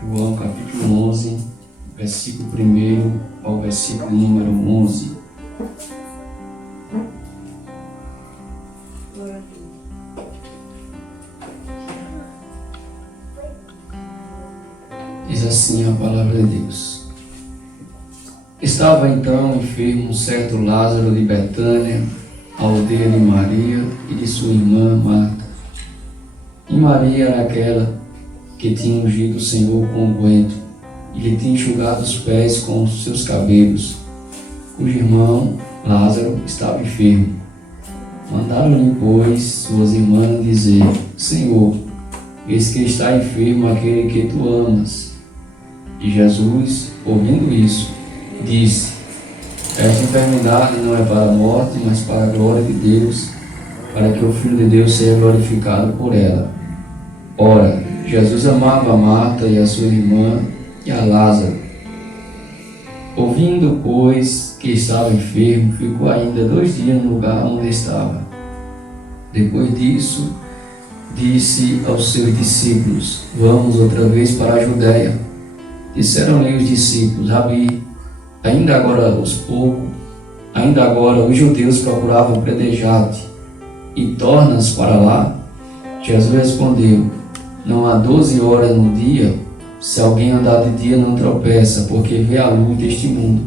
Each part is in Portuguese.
João capítulo 11, versículo 1 ao versículo número 11. Diz assim a palavra de Deus. Estava então enfermo um certo Lázaro de Betânia, a aldeia de Maria e de sua irmã Marta. E Maria era aquela que tinha ungido o Senhor com unguento e lhe tinha enxugado os pés com os seus cabelos, cujo irmão Lázaro estava enfermo. Mandaram-lhe, pois, suas irmãs dizer: Senhor, eis que está enfermo aquele que tu amas. E Jesus, ouvindo isso, disse: Esta enfermidade não é para a morte, mas para a glória de Deus, para que o Filho de Deus seja glorificado por ela. Ora, Jesus amava a Marta e a sua irmã e a Lázaro. Ouvindo, pois, que estava enfermo, ficou ainda 2 dias no lugar onde estava. Depois disso, disse aos seus discípulos: Vamos outra vez para a Judéia. Disseram-lhe os discípulos: Rabi, ainda agora os judeus procuravam apedrejar-te, e tornas para lá? Jesus respondeu: Não há 12 horas no dia? Se alguém andar de dia não tropeça, porque vê a luz deste mundo.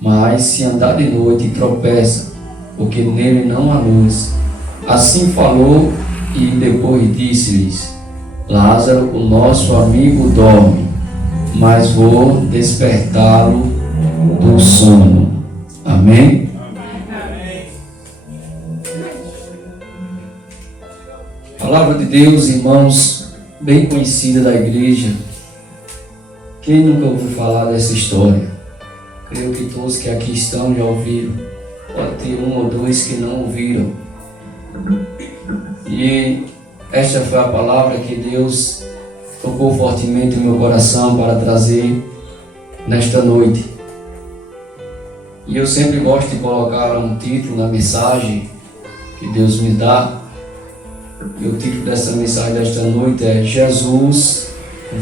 Mas se andar de noite, tropeça, porque nele não há luz. Assim falou e depois disse-lhes: Lázaro, o nosso amigo, dorme, mas vou despertá-lo do sono. Amém? Palavra de Deus, irmãos, bem conhecida da igreja. Quem nunca ouviu falar dessa história? Creio que todos que aqui estão já ouviram. Pode ter 1 ou 2 que não ouviram. E esta foi a palavra que Deus tocou fortemente no meu coração para trazer nesta noite. E eu sempre gosto de colocar um título na mensagem que Deus me dá. E o título dessa mensagem desta noite é: Jesus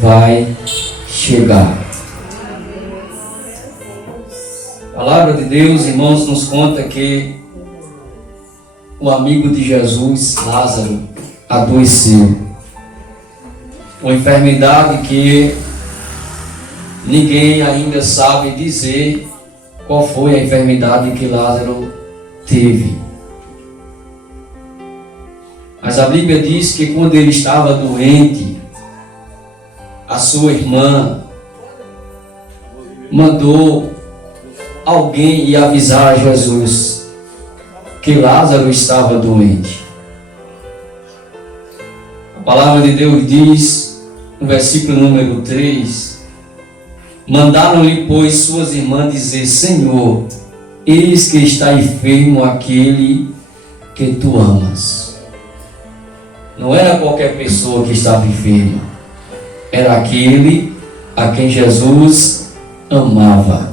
vai chegar. A palavra de Deus, irmãos, nos conta que o amigo de Jesus, Lázaro, adoeceu. Uma enfermidade que ninguém ainda sabe dizer qual foi a enfermidade que Lázaro teve. Mas a Bíblia diz que quando ele estava doente, a sua irmã mandou alguém ir avisar a Jesus que Lázaro estava doente. A palavra de Deus diz, no versículo número 3, mandaram-lhe, pois, suas irmãs dizer: Senhor, eis que está enfermo aquele que tu amas. Não era qualquer pessoa que estava enferma, era aquele a quem Jesus amava.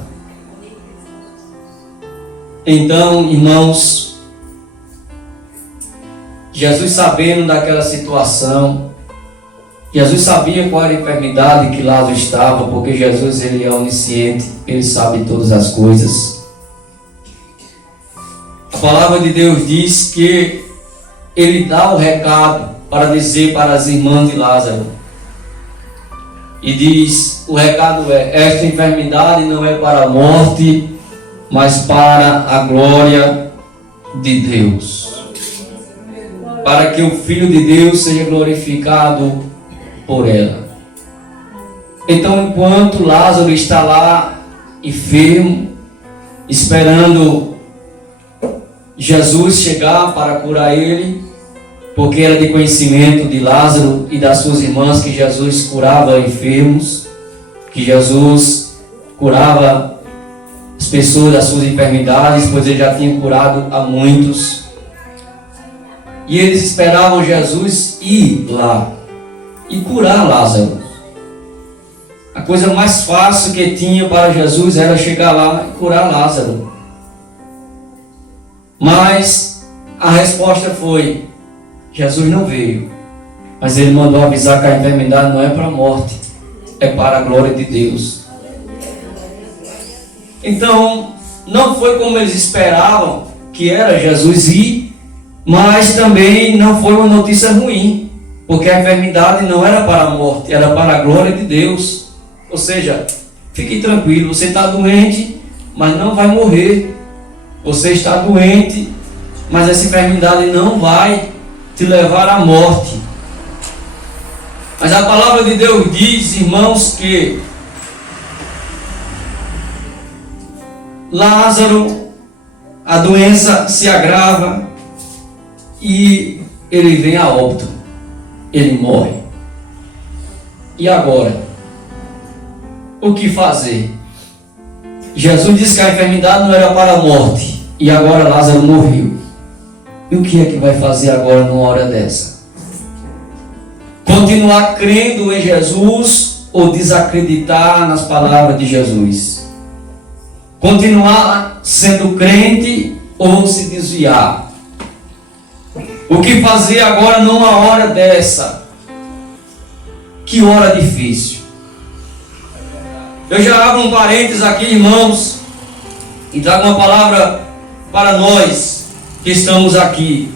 Então, irmãos, Jesus, sabendo daquela situação, Jesus sabia qual era a enfermidade que Lázaro estava, porque Jesus, ele é onisciente, ele sabe todas as coisas. A palavra de Deus diz que ele dá o recado para dizer para as irmãs de Lázaro. E diz, o recado é: esta enfermidade não é para a morte, mas para a glória de Deus. Para que o Filho de Deus seja glorificado por ela. Então, enquanto Lázaro está lá enfermo, esperando Jesus chegar para curar ele, porque era de conhecimento de Lázaro e das suas irmãs que Jesus curava enfermos, que Jesus curava as pessoas das suas enfermidades, pois ele já tinha curado a muitos. E eles esperavam Jesus ir lá e curar Lázaro. A coisa mais fácil que tinha para Jesus era chegar lá e curar Lázaro. Mas a resposta foi: Jesus não veio, mas ele mandou avisar que a enfermidade não é para a morte, é para a glória de Deus. Então, não foi como eles esperavam que era Jesus ir, mas também não foi uma notícia ruim, porque a enfermidade não era para a morte, era para a glória de Deus. Ou seja, fique tranquilo, você está doente, mas não vai morrer. Você está doente, mas essa enfermidade não vai te levar à morte. Mas a palavra de Deus diz, irmãos, que Lázaro, a doença se agrava e ele vem a óbito, ele morre. E agora? O que fazer? Jesus disse que a enfermidade não era para a morte, e agora Lázaro morreu. E o que é que vai fazer agora numa hora dessa? Continuar crendo em Jesus ou desacreditar nas palavras de Jesus? Continuar sendo crente ou se desviar? O que fazer agora numa hora dessa? Que hora difícil. Eu já abro um parênteses aqui, irmãos, e trago uma palavra para nós que estamos aqui.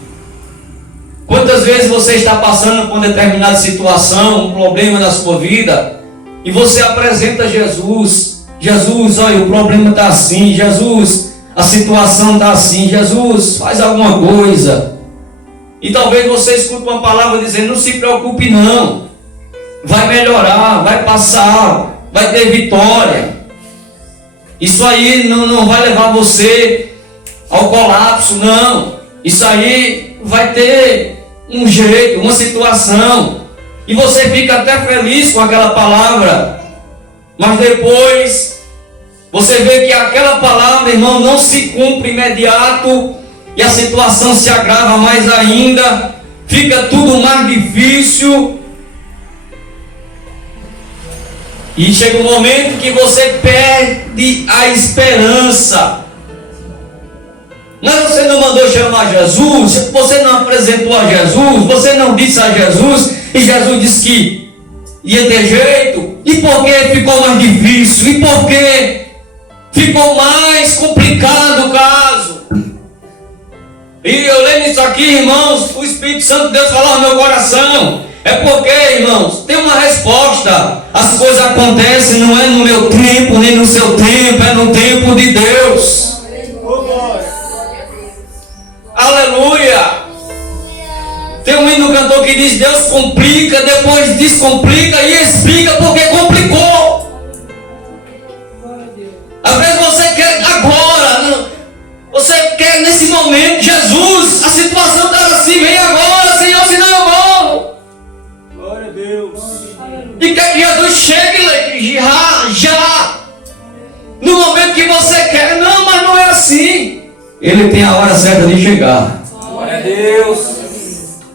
Quantas vezes você está passando por determinada situação, um problema na sua vida, e você apresenta Jesus: Jesus, olha, o problema está assim, Jesus, a situação está assim, Jesus, faz alguma coisa. E talvez você escute uma palavra dizendo: não se preocupe não, vai melhorar, vai passar, vai ter vitória. Isso aí não vai levar você ao colapso, não. Isso aí vai ter um jeito, uma situação. E você fica até feliz com aquela palavra. Mas depois você vê que aquela palavra, irmão, não se cumpre imediato. E a situação se agrava mais ainda. Fica tudo mais difícil. E chega um momento que você perde a esperança. Mas você não mandou chamar Jesus, você não apresentou a Jesus, você não disse a Jesus, e Jesus disse que ia ter jeito. E por que ficou mais difícil? E por que ficou mais complicado o caso? E eu lembro isso aqui, irmãos, o Espírito Santo de Deus falou no meu coração. É porque, irmãos, tem uma resposta. As coisas acontecem, não é no meu tempo, nem no seu tempo, é no tempo de Deus. Aleluia! Tem um hino do cantor que diz: Deus complica, depois descomplica e explica porque complicou. Às vezes você quer agora, você quer nesse momento: Jesus, a situação está assim, vem agora, Senhor, senão eu morro. Glória a Deus. E quer que Jesus chegue já, no momento que você quer. Não, mas não é assim. Ele tem a hora certa de chegar. Glória a Deus.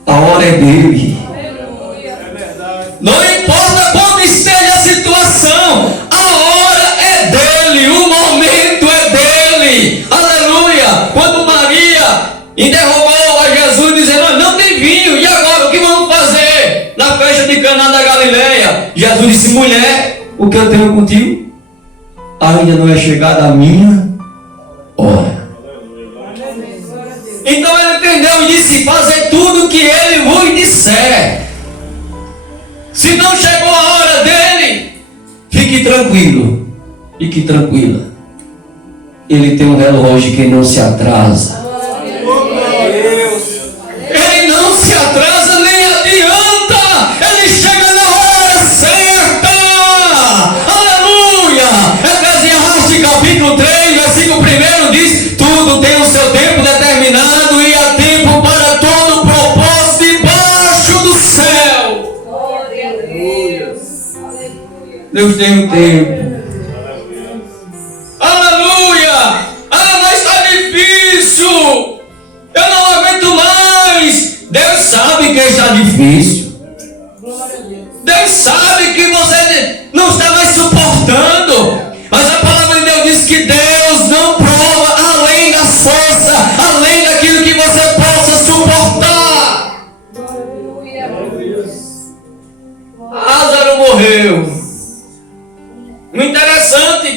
A hora é dele. É verdade. Não importa como esteja a situação, a hora é dele, o momento é dele. Aleluia. Quando Maria interrogou a Jesus dizendo: não tem vinho, e agora o que vamos fazer? Na festa de Caná da Galileia, Jesus disse: mulher, o que eu tenho contigo ainda não é chegada a minha hora. Então ele entendeu e disse: fazer tudo o que ele vos disser. Se não chegou a hora dele, fique tranquilo, fique tranquila. Ele tem um relógio que não se atrasa. Ele não se atrasa nem adianta. Ele chega na hora certa. Aleluia. Eclesiastes capítulo 3, versículo 1 diz: tudo tem o seu tempo determinado e há tempo para todo propósito debaixo do céu. Glória a Deus. Deus tem um tempo. Aleluia. Ah, mas está difícil. Eu não aguento mais. Deus sabe que está difícil. Deus sabe que você não está mais suportando. Mas a palavra de Deus diz que Deus não prova além da força, além daquilo que você possa suportar. Lázaro morreu.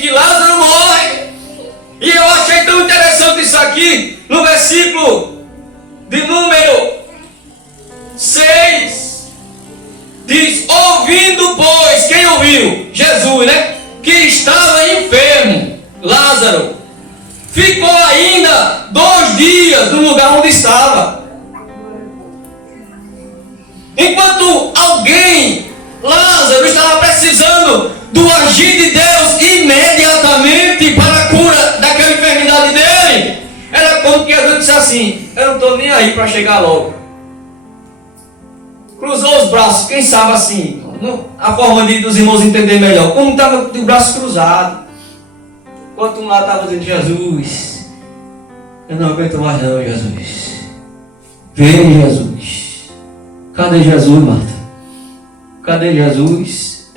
que Lázaro morre. E eu achei tão interessante isso aqui, no versículo de número 6. Diz, ouvindo, pois, quem ouviu? Jesus, né? Que estava enfermo, Lázaro, ficou ainda 2 dias no lugar onde estava. Enquanto alguém, Lázaro, estava precisando do agir de Deus imediatamente para a cura daquela enfermidade dele, era como que Jesus disse assim, eu não estou nem aí para chegar logo. Cruzou os braços, quem sabe assim, a forma dos irmãos entender melhor, como estava de braços cruzados. Enquanto um lá estava dizendo, Jesus, eu não aguento mais não, Jesus. Vem, Jesus. Cadê Jesus, Marta? Cadê Jesus?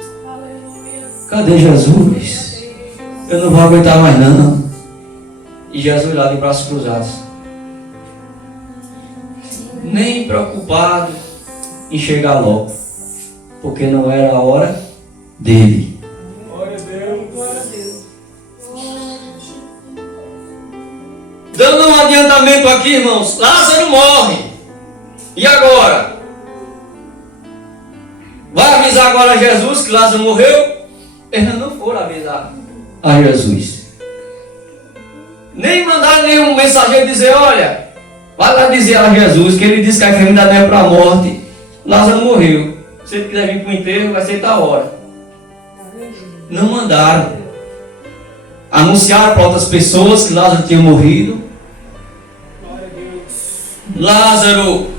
Cadê Jesus? Eu não vou aguentar mais não. E Jesus lá de braços cruzados, nem preocupado em chegar logo, porque não era a hora dele. Glória a Deus, glória a Deus. Dando um adiantamento aqui, irmãos, Lázaro morre. E agora? Vai avisar agora a Jesus que Lázaro morreu? Eles não foram avisar a Jesus. Nem mandaram nenhum mensageiro dizer, olha, vai lá dizer a Jesus que ele disse que a enfermidade não é para a morte. Lázaro morreu. Se ele quiser vir para o enterro, vai ser da hora. Não mandaram. Anunciaram para outras pessoas que Lázaro tinha morrido. Lázaro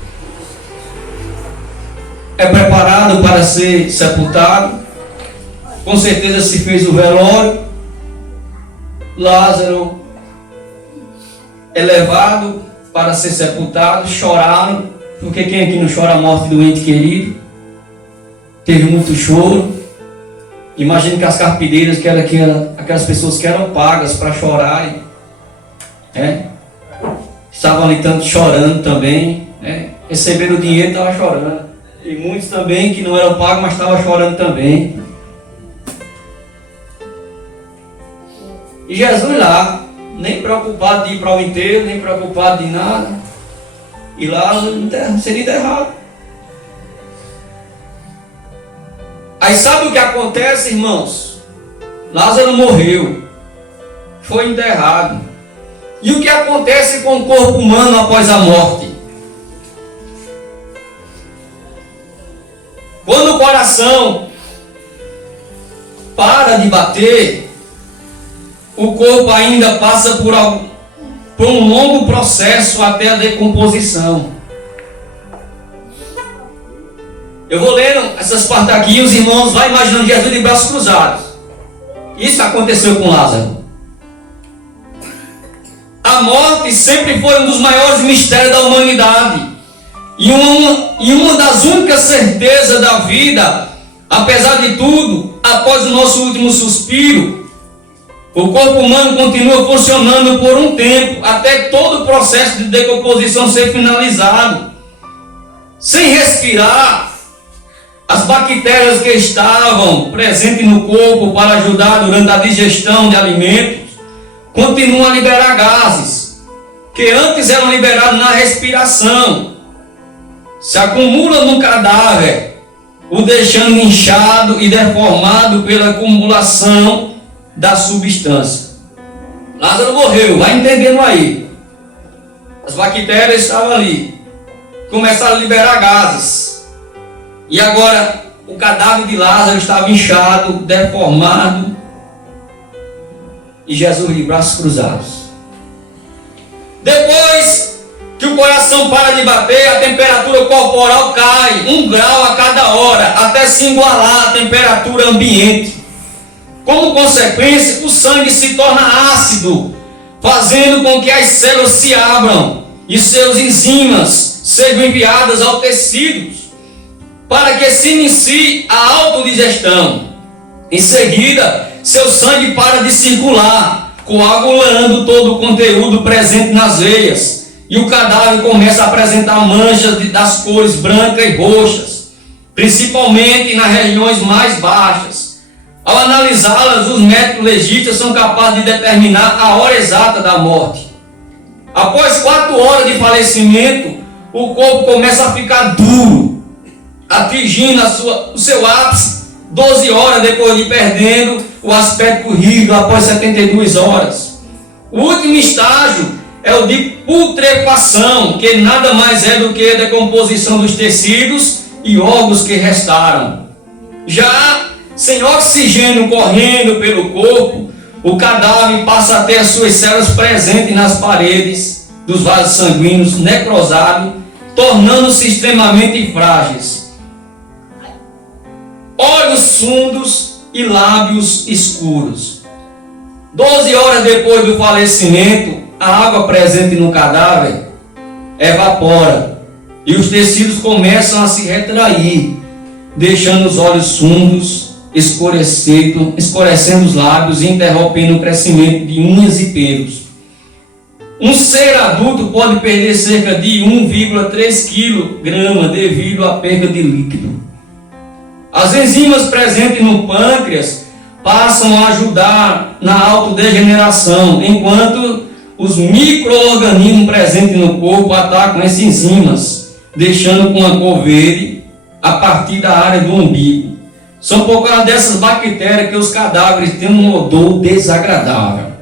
é preparado para ser sepultado. Com certeza se fez o velório. Lázaro é levado para ser sepultado. Choraram, porque quem aqui não chora a morte do ente querido? Teve muito choro. Imagine que as carpideiras, que aquelas pessoas que eram pagas para chorarem, estavam ali tanto chorando também, receberam o dinheiro e estavam chorando. E muitos também que não eram pagos, mas estavam chorando também. E Jesus lá, nem preocupado de ir para o enterro, nem preocupado de nada. E lá seria enterrado. Aí sabe o que acontece, irmãos? Lázaro morreu, foi enterrado. E o que acontece com o corpo humano após a morte? Quando o coração para de bater, o corpo ainda passa por um longo processo até a decomposição. Eu vou lendo essas partes aqui e os irmãos vão imaginando Jesus de braços cruzados. Isso aconteceu com Lázaro. A morte sempre foi um dos maiores mistérios da humanidade. E uma das únicas certezas da vida, apesar de tudo, após o nosso último suspiro, o corpo humano continua funcionando por um tempo, até todo o processo de decomposição ser finalizado. Sem respirar, as bactérias que estavam presentes no corpo para ajudar durante a digestão de alimentos, continuam a liberar gases, que antes eram liberados na respiração. Se acumulam no cadáver, o deixando inchado e deformado pela acumulação da substância. Lázaro morreu, vai entendendo aí. As bactérias estavam ali, começaram a liberar gases. E agora o cadáver de Lázaro estava inchado, deformado, e Jesus de braços cruzados. Depois que o coração para de bater, a temperatura corporal cai 1 grau a cada hora, até se igualar à temperatura ambiente. Como consequência, o sangue se torna ácido, fazendo com que as células se abram e seus enzimas sejam enviadas aos tecidos para que se inicie a autodigestão. Em seguida, seu sangue para de circular, coagulando todo o conteúdo presente nas veias, e o cadáver começa a apresentar manchas das cores brancas e roxas, principalmente nas regiões mais baixas, Ao analisá-las, os médicos legistas são capazes de determinar a hora exata da morte. Após 4 horas de falecimento, o corpo começa a ficar duro, atingindo o seu ápice 12 horas depois de perdendo o aspecto rígido após 72 horas. O último estágio é o de putrefação, que nada mais é do que a decomposição dos tecidos e órgãos que restaram. Já sem oxigênio correndo pelo corpo, o cadáver passa a ter as suas células presentes nas paredes dos vasos sanguíneos necrosados, tornando-se extremamente frágeis. Olhos fundos e lábios escuros. 12 horas depois do falecimento, a água presente no cadáver evapora e os tecidos começam a se retrair, deixando os olhos fundos, escurecendo os lábios e interrompendo o crescimento de unhas e pelos. Um ser adulto pode perder cerca de 1,3 kg devido à perda de líquido. As enzimas presentes no pâncreas passam a ajudar na autodegeneração, enquanto os micro-organismos presentes no corpo atacam essas enzimas, deixando com a cor verde a partir da área do umbigo. São por causa dessas bactérias que os cadáveres têm um odor desagradável.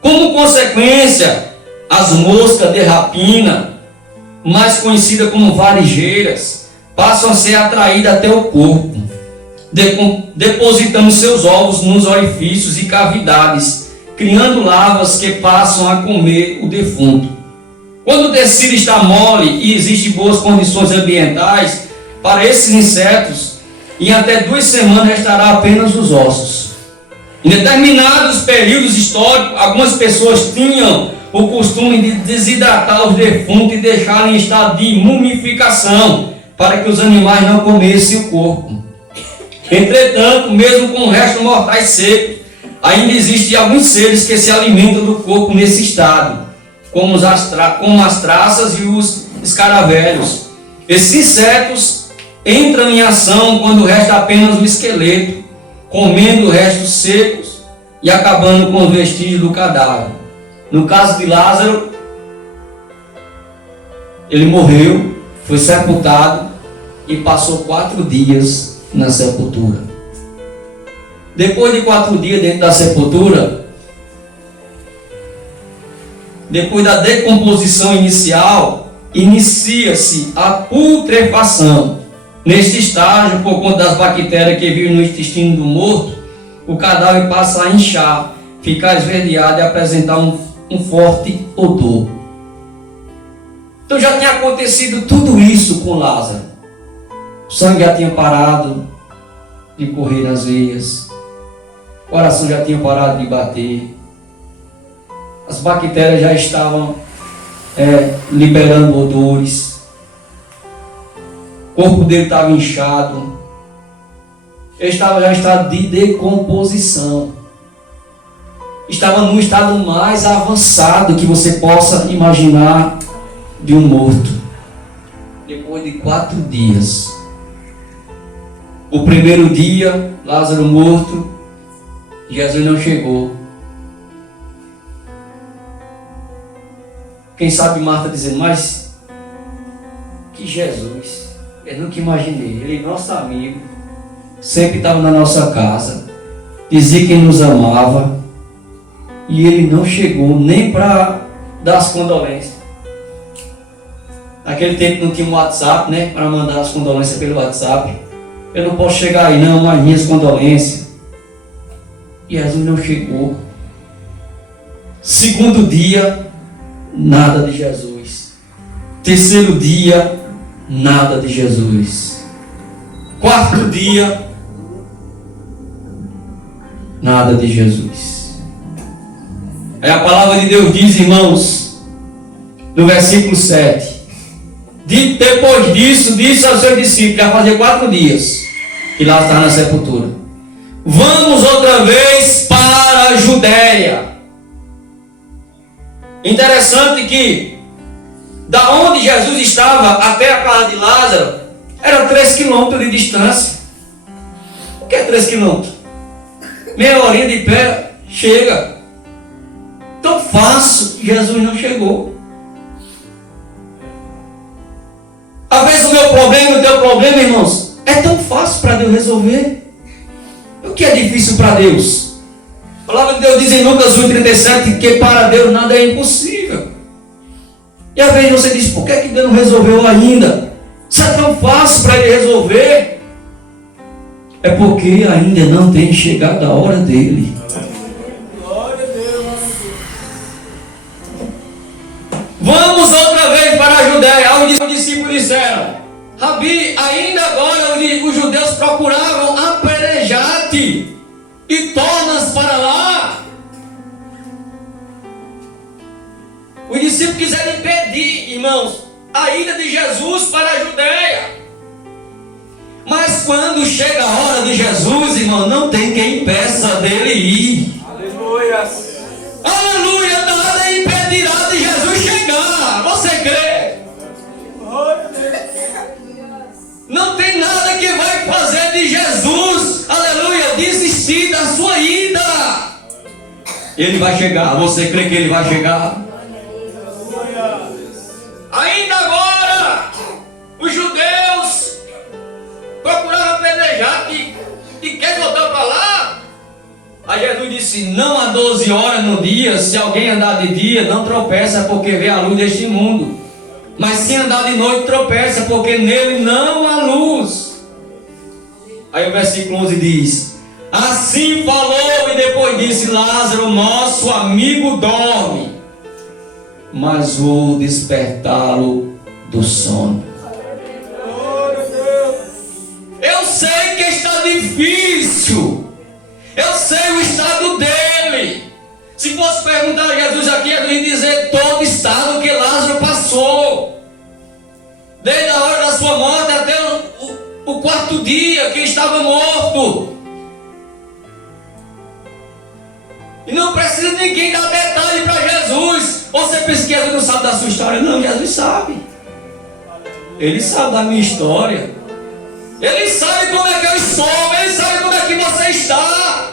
Como consequência, as moscas de rapina, mais conhecidas como varigeiras, passam a ser atraídas até o corpo, depositando seus ovos nos orifícios e cavidades, criando larvas que passam a comer o defunto. Quando o tecido está mole e existem boas condições ambientais para esses insetos, em até 2 semanas restará apenas os ossos. Em determinados períodos históricos, algumas pessoas tinham o costume de desidratar os defuntos e deixá-los em estado de mumificação, para que os animais não comessem o corpo. Entretanto, mesmo com o resto mortais secos, ainda existem alguns seres que se alimentam do corpo nesse estado, como as traças e os escaravelhos. Esses insetos entram em ação quando resta apenas o esqueleto, comendo restos secos e acabando com os vestígios do cadáver. No caso de Lázaro, ele morreu, foi sepultado e passou 4 dias na sepultura. Depois de 4 dias dentro da sepultura, depois da decomposição inicial, inicia-se a putrefação. Neste estágio, por conta das bactérias que vivem no intestino do morto, o cadáver passa a inchar, ficar esverdeado e apresentar um forte odor. Então já tinha acontecido tudo isso com Lázaro. O sangue já tinha parado de correr nas veias, o coração já tinha parado de bater, as bactérias já estavam liberando odores, o corpo dele estava inchado, ele estava já em estado de decomposição, estava num estado mais avançado que você possa imaginar de um morto. Depois de 4 dias, o primeiro dia, Lázaro morto, Jesus não chegou. Quem sabe Marta dizendo, mas que Jesus, eu nunca imaginei, ele é nosso amigo, sempre estava na nossa casa, dizia que nos amava, e ele não chegou nem para dar as condolências. Naquele tempo não tinha um WhatsApp, né, para mandar as condolências pelo WhatsApp. Eu não posso chegar aí não, mas minhas condolências. E Jesus não chegou. Segundo dia, nada de Jesus. Terceiro dia, nada de Jesus. Quarto dia, nada de Jesus. Aí a palavra de Deus diz, irmãos, no versículo 7. Depois disso, disse aos seus discípulos, já fazia 4 dias que lá está na sepultura: vamos outra vez para a Judéia. Interessante que da onde Jesus estava até a casa de Lázaro era 3 quilômetros de distância. O que é 3 quilômetros? meia horinha de pé, chega. Tão fácil, Jesus não chegou. Às vezes o meu problema, o teu problema, irmãos, é tão fácil para Deus resolver. O que é difícil para Deus? A palavra de Deus diz em Lucas 1,37 que para Deus nada é impossível. E às vezes você diz, por que Deus não resolveu ainda? Isso é tão fácil para Ele resolver. É porque ainda não tem chegado a hora dele. Glória a Deus. Vamos outra vez para a Judéia. Os discípulos disseram, Rabi, ainda agora os judeus procuravam apedrejar-te e tornas para lá. Os discípulos quiseram impedir, irmãos, a ida de Jesus para a Judéia. Mas quando chega a hora de Jesus, irmão, não tem quem impeça dele ir. Aleluia. Aleluia, nada impedirá de Jesus chegar. Você crê? Glória a Deus. Não tem nada que vai fazer de Jesus, aleluia, desistir da sua ida. Ele vai chegar. Você crê que ele vai chegar? Aleluia. Ainda agora, os judeus procuraram apedrejar-te e quer voltar para lá? Aí Jesus disse, não há 12 horas no dia, se alguém andar de dia, não tropeça, porque vê a luz deste mundo. Mas se andar de noite, tropeça, porque nele não há luz. Aí o versículo 11 diz, assim falou e depois disse, Lázaro, nosso amigo dorme, mas vou despertá-lo do sono. Glória a Deus. Eu sei que está difícil. Eu sei o estado dele. Se fosse perguntar a Jesus aqui, ele ia dizer todo o estado que Lázaro passou. Desde a hora da sua morte até o quarto dia que estava morto. E não precisa ninguém dar detalhe para Jesus. Você pensa que Jesus não sabe da sua história? Não, Jesus sabe. Ele sabe da minha história. Ele sabe como é que eu sou. Ele sabe como é que você está.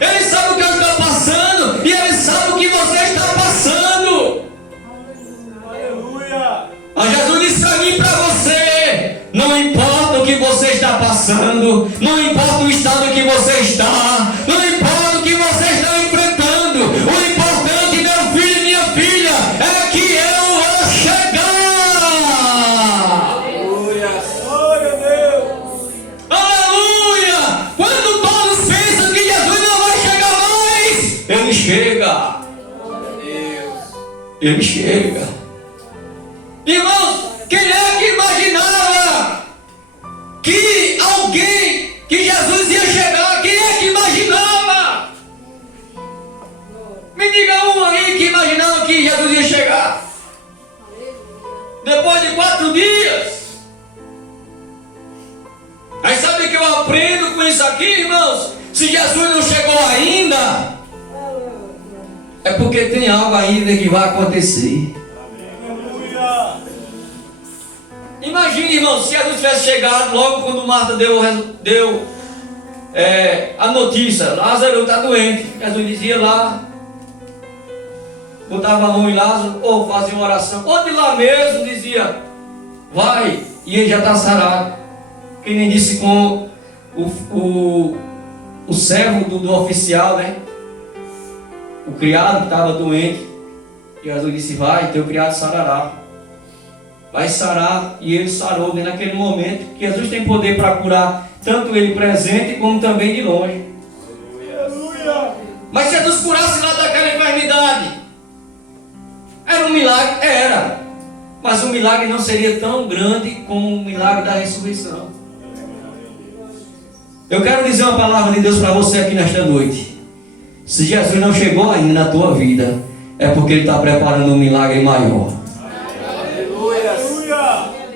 Ele sabe o que eu estou passando. E Ele sabe o que você está passando. Aleluia. Mas Jesus disse para mim e para você, não importa o que você está passando, não importa o estado que você está, não importa o que você está enfrentando, o importante, meu filho e minha filha, é que eu vou chegar. Aleluia. Glória a Deus. Aleluia! Quando todos pensam que Jesus não vai chegar mais, Ele chega. Ele chega. Irmãos, quem é que imaginava que alguém, que Jesus ia chegar? Quem é que imaginava? Me diga um aí que imaginava que Jesus ia chegar. Depois de 4 dias. Aí sabe o que eu aprendo com isso aqui, irmãos? Se Jesus não chegou ainda, é porque tem algo ainda que vai acontecer. Aleluia. Imagine, irmão, se Jesus tivesse chegado logo quando Marta deu a notícia, Lázaro está doente. Jesus dizia lá, botava a mão em Lázaro, ou fazia uma oração, ou de lá mesmo dizia, vai, e ele já está sarado. Que nem disse com o servo do oficial, né? O criado que estava doente. E Jesus disse, vai, teu criado sarará. Vai sarar, e ele sarou naquele momento. Que Jesus tem poder para curar tanto ele presente como também de longe. Aleluia. Mas se Jesus curasse lá daquela enfermidade, era um milagre? Era. Mas o milagre não seria tão grande como o milagre da ressurreição. Eu quero dizer uma palavra de Deus para você aqui nesta noite. Se Jesus não chegou ainda na tua vida, é porque Ele está preparando um milagre maior. Aleluia.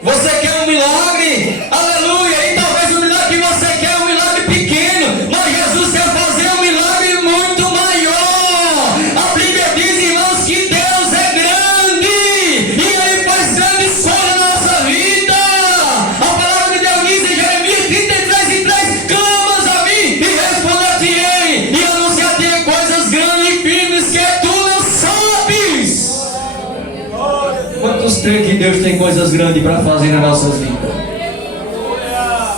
Você quer um milagre? Aleluia! E talvez o milagre que você quer é um milagre pequeno, mas Jesus quer fazer um milagre muito maior. A Bíblia diz, irmãos, que Deus é grande e Ele faz grandes coisas na nossa vida. A palavra de Deus diz em Jeremias 33:3, clamas a mim e responder-te-ei. Deus tem coisas grandes para fazer nas nossas vidas.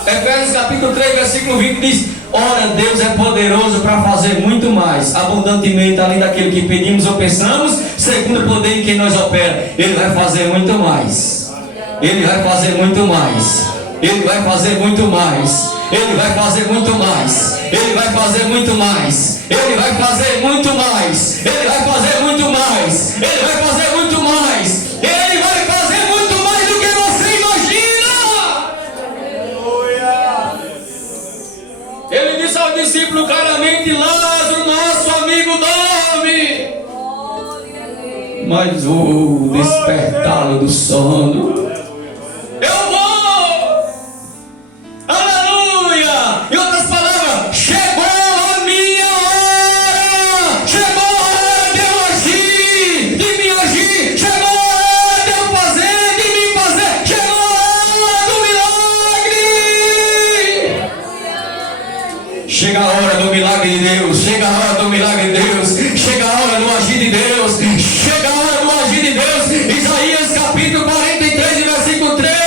Efésios capítulo 3, versículo 20 diz: ora, Deus é poderoso para fazer muito mais, abundantemente, além daquilo que pedimos ou pensamos, segundo o poder em que nos opera. Ele vai fazer muito mais. Ele vai fazer muito mais. Ele vai fazer muito mais. Ele vai fazer muito mais. Ele vai fazer muito mais. Ele vai fazer muito mais. Ele vai fazer muito mais. Ele vai fazer muito mais. Ele vai fazer muito mais do que você imagina. Ele disse ao discípulo claramente: Lázaro, nosso amigo, dorme. Mas vou despertá-lo do sono. Eu vou. Aleluia! Em outras palavras, chegou a minha hora! Chegou a hora de eu agir, de me agir! Chegou a hora de eu fazer, de me fazer! Chegou a hora do milagre! Chega a hora do milagre de Deus! Chega a hora do milagre de Deus! Chega a hora do agir de Deus! Chega a hora do agir de Deus! Isaías capítulo 43, versículo 13.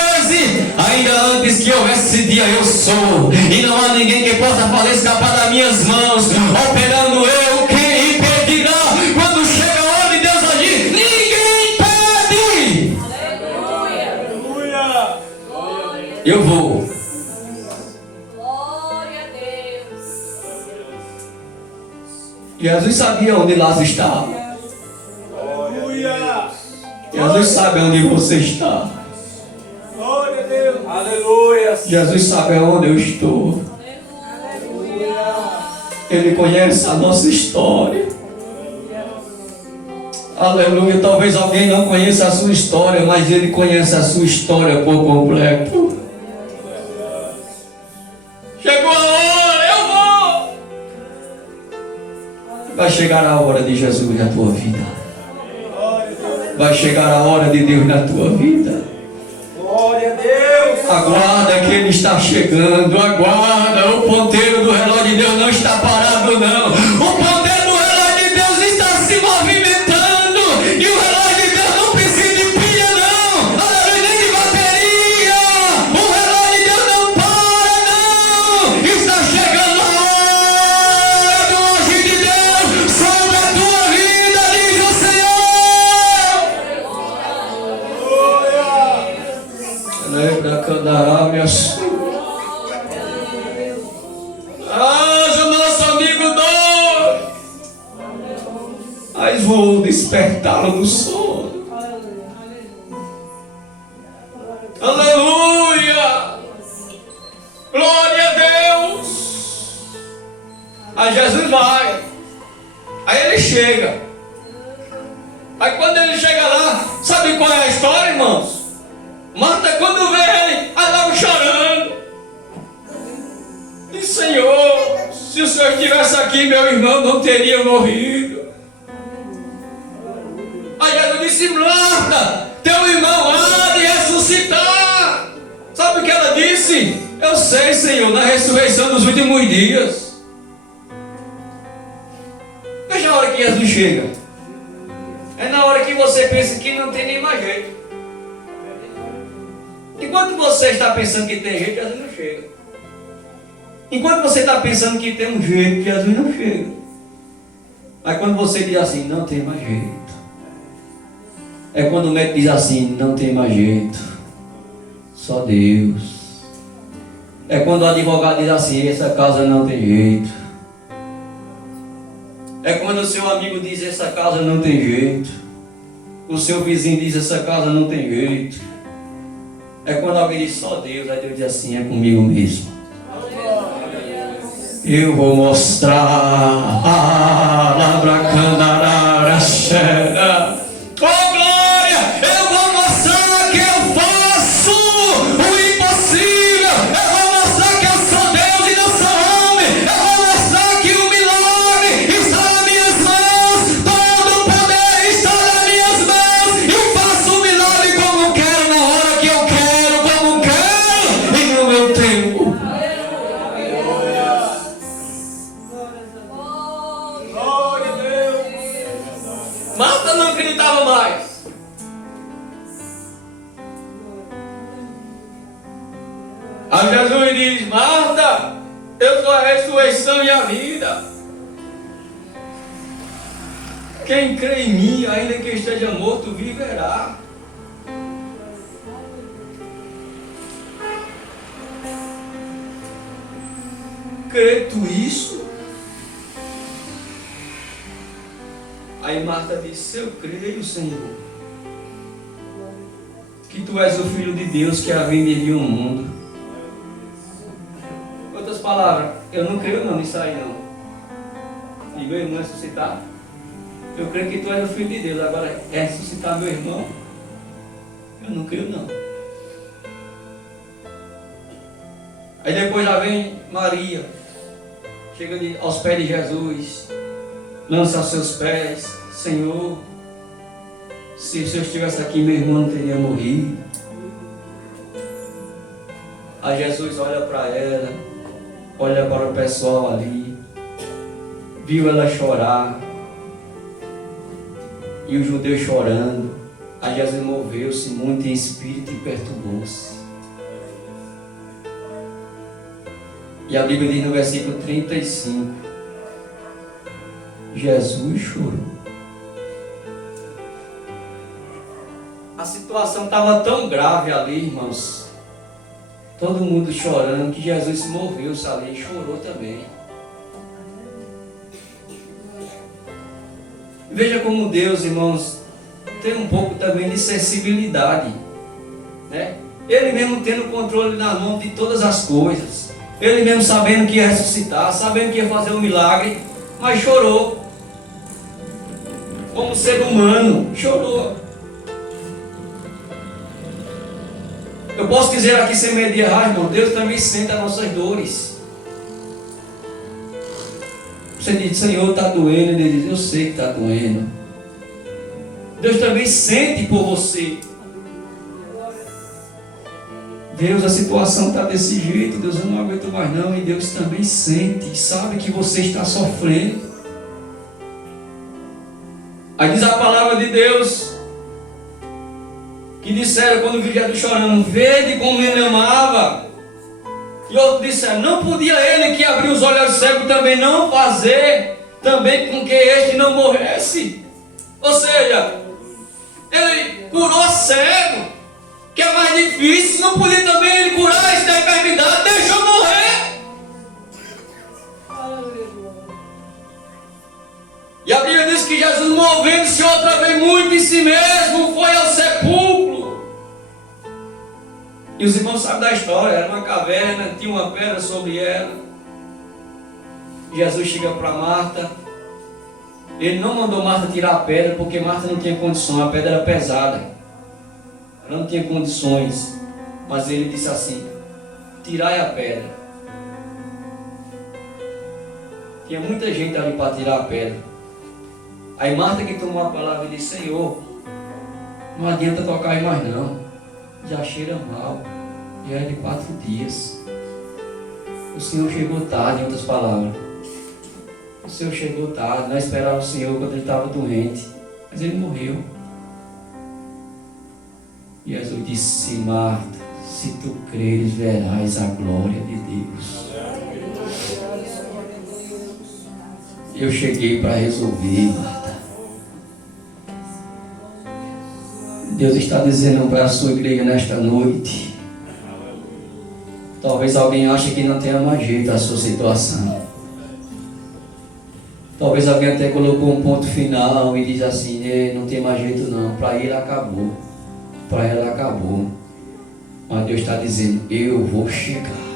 Ainda antes que houvesse esse dia, eu sou, e não há ninguém que possa fazer escapar das minhas mãos. Operando eu, quem impedirá? Quando chega a hora de Deus agir, ninguém impede. Aleluia. Eu vou. Glória a Deus. Jesus sabia onde Lázaro estava. Aleluia. Jesus sabe onde você está. Glória a Deus. Aleluia. Jesus sabe aonde eu estou. Ele conhece a nossa história. Aleluia. Talvez alguém não conheça a sua história, mas Ele conhece a sua história por completo. Chegou a hora, eu vou. Vai chegar a hora de Jesus na tua vida. Vai chegar a hora de Deus na tua vida. Glória a Deus. Aguarda que Ele está chegando. Aguarda. O ponteiro do relógio de Deus não está parado, não. O ponteiro do relógio de Deus está se movimentando. E o relógio de Deus não precisa de pilha, não. Aleluia, nem de bateria. O relógio de Deus não para, não. Está chegando a hora do agir de Deus sobre a tua vida, diz o Senhor. Glória. Lembra candará minha sua. Haja nosso amigo dói. Mas vou despertá-lo do sono. Aleluia. Glória a Deus. Aí Jesus vai. Aí ele chega. Aí quando ele chega lá, sabe qual é a história, irmãos? Marta, quando vê ele, aí logo chorando. E Senhor, se o Senhor estivesse aqui, meu irmão não teria morrido. Aí ela disse: Marta, teu irmão há de ressuscitar. Sabe o que ela disse? Eu sei, Senhor, na ressurreição dos últimos dias. Veja a hora que Jesus chega. É na hora que você pensa que não tem nem mais jeito. Enquanto você está pensando que tem jeito, Jesus não chega. Enquanto você está pensando que tem um jeito, Jesus não chega. Aí quando você diz assim, não tem mais jeito. É quando o médico diz assim, não tem mais jeito. Só Deus. É quando o advogado diz assim, essa casa não tem jeito. É quando o seu amigo diz, essa casa não tem jeito. O seu vizinho diz, essa casa não tem jeito. É quando alguém diz só Deus, aí Deus diz assim, é comigo mesmo. Eu vou mostrar a labracandarara xera. Oh glória, eu vou mostrar que eu faço o impossível. Eu vou mostrar que eu sou Deus e não sou homem. Eu vou mostrar que o milagre está nas minhas mãos. Todo o poder está nas minhas mãos. E faço o milagre como quero, na hora que eu quero, como quero e no meu tempo. Glória a Deus. Marta não acreditava mais. diz: Marta, eu sou a ressurreição e a vida. Quem crê em mim, ainda que esteja morto, viverá. Crê tu isso? Aí Marta disse: eu creio, Senhor, que tu és o Filho de Deus que venderia o mundo. Em outras palavras, eu não creio não nisso aí não. Digo, eu não ressuscitar. Eu creio que tu és o Filho de Deus. Agora, ressuscitar meu irmão, eu não creio não. Aí depois já vem Maria, chega aos pés de Jesus, lança aos seus pés: Senhor, se o Senhor estivesse aqui, meu irmão não teria morrido. Aí Jesus olha para ela, olha para o pessoal ali, viu ela chorar, e os judeus chorando. Aí Jesus moveu-se muito em espírito e perturbou-se. E a Bíblia diz no versículo 35, Jesus chorou. A situação estava tão grave ali, irmãos, todo mundo chorando, que Jesus se moveu-se ali e chorou também. Veja como Deus, irmãos, tem um pouco também de sensibilidade, né? Ele mesmo tendo o controle na mão de todas as coisas, ele mesmo sabendo que ia ressuscitar, sabendo que ia fazer um milagre, mas chorou. Como ser humano, chorou. Eu posso dizer aqui sem medo de errar, irmão, Deus também sente as nossas dores. Você diz: Senhor, está doendo. Ele diz: eu sei que está doendo. Deus também sente por você. Deus, a situação está desse jeito. Deus, eu não aguento mais não. E Deus também sente, sabe que você está sofrendo. Aí diz a palavra de Deus, que disseram quando viu Jesus chorando: vede como ele amava. E outros disseram: não podia ele que abriu os olhos cegos também não fazer também com que este não morresse? Ou seja, ele curou cego, que é mais difícil. Não podia também ele curar esta enfermidade? Deixou morrer. E a Bíblia diz que Jesus, movendo-se outra vez muito em si mesmo, foi ao sepulcro. E os irmãos sabem da história. Era uma caverna, tinha uma pedra sobre ela. Jesus chega para Marta. Ele não mandou Marta tirar a pedra, porque Marta não tinha condições, a pedra era pesada, ela não tinha condições. Mas ele disse assim: tirai a pedra. Tinha muita gente ali para tirar a pedra. Aí Marta, que tomou a palavra, e disse: Senhor, não adianta tocar aí mais não, já cheira mal, já é de 4 dias. O Senhor chegou tarde, em outras palavras. O Senhor chegou tarde. Nós esperávamos o Senhor quando ele estava doente, mas ele morreu. E Jesus disse: Marta, se tu creres, verás a glória de Deus. Eu cheguei para resolver, Marta. Deus está dizendo para a sua igreja nesta noite. Talvez alguém ache que não tenha mais jeito a sua situação. Talvez alguém até colocou um ponto final e diz assim: não tem mais jeito não, para ele acabou, para ela acabou. Mas Deus está dizendo: eu vou chegar.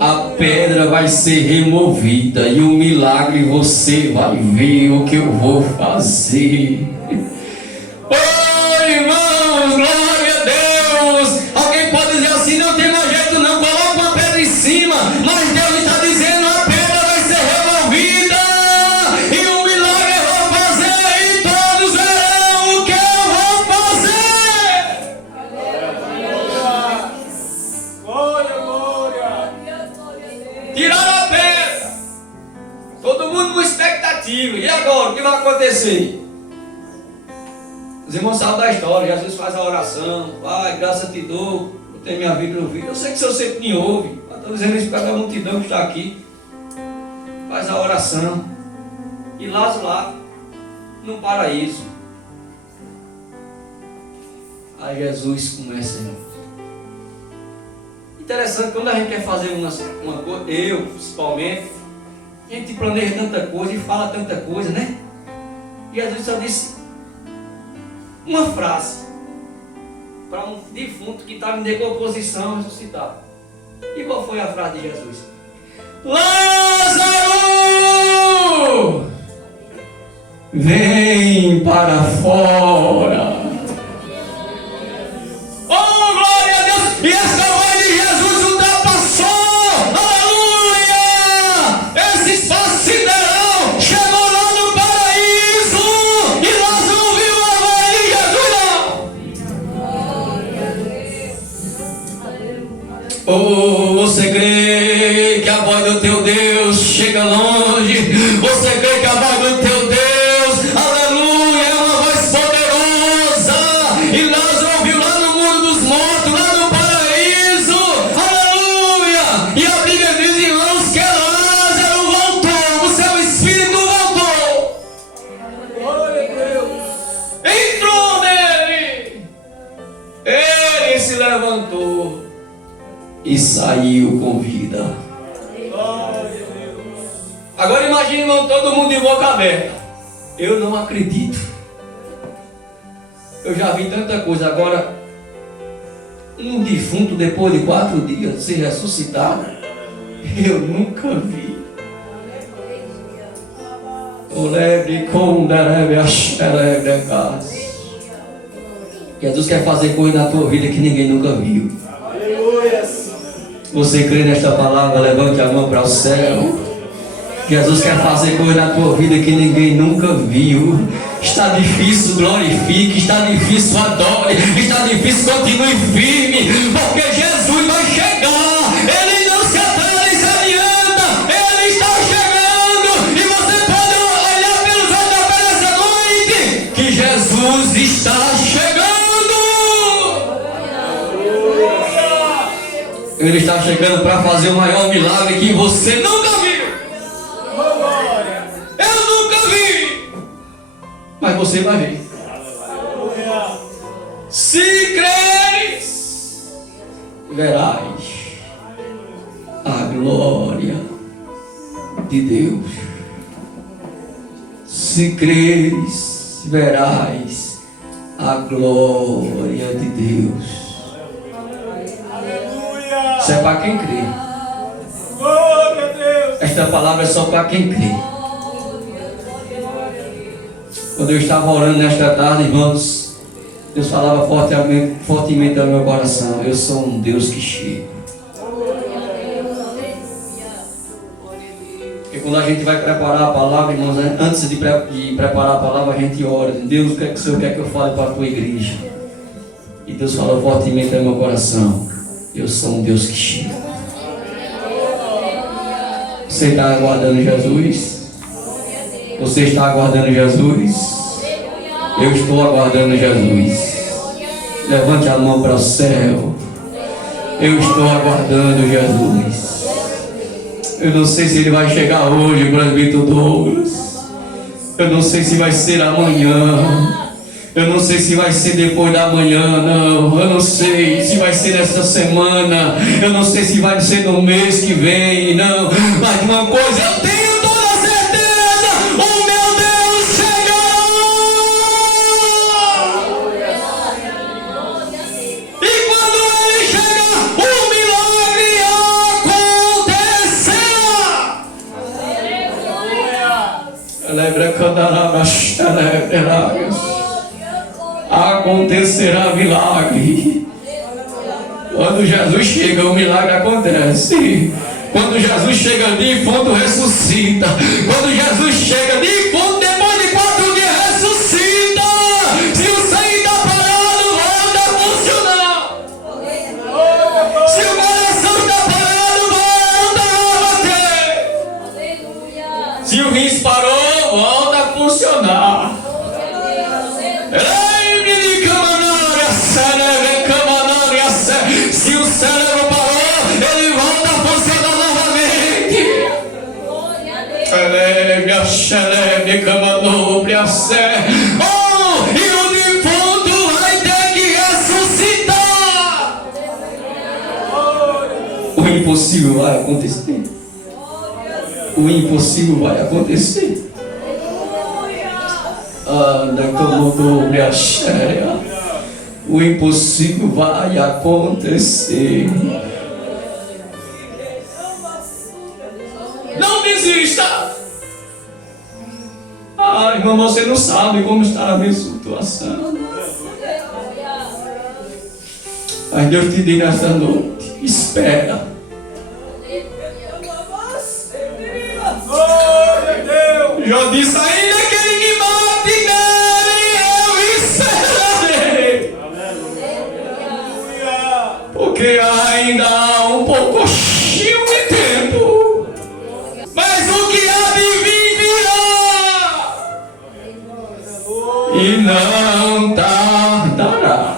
A pedra vai ser removida e o milagre você vai ver o que eu vou fazer. Oh, irmãos, glória a Deus. Alguém pode dizer assim: não tem mais jeito não, coloca uma pedra em cima. Mas Deus está dizendo: a pedra vai ser removida e o milagre eu vou fazer, e todos verão o que eu vou fazer. Glória, glória. Tiraram a pedra. Todo mundo com expectativa. E agora, o que vai acontecer? Os irmãos sabem da história. Jesus faz a oração: Pai, graças te dou por tem minha vida ouvida. Eu sei que o Senhor sempre me ouve. Mas estou dizendo isso para a multidão que está aqui. Faz a oração. E Lázaro lá, no paraíso. Aí Jesus começa, irmão. Interessante, quando a gente quer fazer uma coisa, eu principalmente, a gente planeja tanta coisa e fala tanta coisa, né? E Jesus só disse uma frase para um defunto que estava em decomposição ressuscitar. E qual foi a frase de Jesus? Lázaro, vem para fora. Oh, glória a Deus! E essa voz de Jesus ultrapassou, aleluia! Esse espaço sideral chegou lá no paraíso e Lázaro ouviu a voz de Jesus, não! Oh, você crê que a voz do teu Deus chega longe? Você crê que a voz do teu Deus, aleluia, é uma voz poderosa? E Lázaro ouviu lá no mundo dos mortos, lá no paraíso, aleluia! E a Bíblia diz, irmãos, que Lázaro voltou, o seu espírito voltou. Glória a Deus! Entrou nele! Ele se levantou e saiu com vida. Agora imagine, irmão, todo mundo de boca aberta. Eu não acredito. Eu já vi tanta coisa. Agora, um defunto depois de 4 dias ser ressuscitado, eu nunca vi. Jesus quer fazer coisa na tua vida que ninguém nunca viu. Você crê nesta palavra? Levante a mão para o céu. Jesus quer fazer coisa na tua vida que ninguém nunca viu. Está difícil, glorifique. Está difícil, adore. Está difícil, continue firme. Porque Jesus vai chegar. Ele não se atrasa e se adianta. Ele está chegando. E você pode olhar pelos olhos da fé nessa noite que Jesus está chegando. Ele está chegando para fazer o maior milagre que você nunca viu. Eu nunca vi. Mas você vai ver. Se creres, verás a glória de Deus. Se creres, verás a glória de Deus. Isso é para quem crê. Esta palavra é só para quem crê. Quando eu estava orando nesta tarde, irmãos, Deus falava fortemente ao meu coração. Eu sou um Deus que chega. Porque quando a gente vai preparar a palavra, irmãos, antes de preparar a palavra, a gente ora. Deus, o que é que o Senhor quer que eu fale para a tua igreja? E Deus fala fortemente ao meu coração. Eu sou um Deus que chega. Você está aguardando Jesus? Você está aguardando Jesus? Eu estou aguardando Jesus. Levante a mão para o céu. Eu estou aguardando Jesus. Eu não sei se ele vai chegar hoje, presbítero Douglas. Eu não sei se vai ser amanhã. Eu não sei se vai ser depois da manhã, não. Eu não sei se vai ser nessa semana. Eu não sei se vai ser no mês que vem, não. Mas uma coisa eu tenho toda a certeza: o meu Deus chegará. E quando ele chegar, o milagre acontecerá. Acontecerá milagre. Quando Jesus chega, o milagre acontece. Quando Jesus chega, defunto ressuscita. Quando Jesus chega, defunto depois de 4 dias ressuscita. Se o sangue está parado, volta a funcionar. Se o coração está parado, volta a bater. Se o rins parou, volta a funcionar. Se o xerebe, camanobre, a sé. Oh, e o defunto vai ter que ressuscitar. O impossível vai acontecer. O impossível vai acontecer. Anda, camanobre, a xerebe. O impossível vai acontecer. Não desista. Irmão, você não sabe como está a minha situação. Mas Deus te diz nesta noite: espera. Já disse ainda que ele me mate nele, eu esperarei. Porque ainda há um pouquinho de tempo. Mas o que há de vir virá. E não tardará.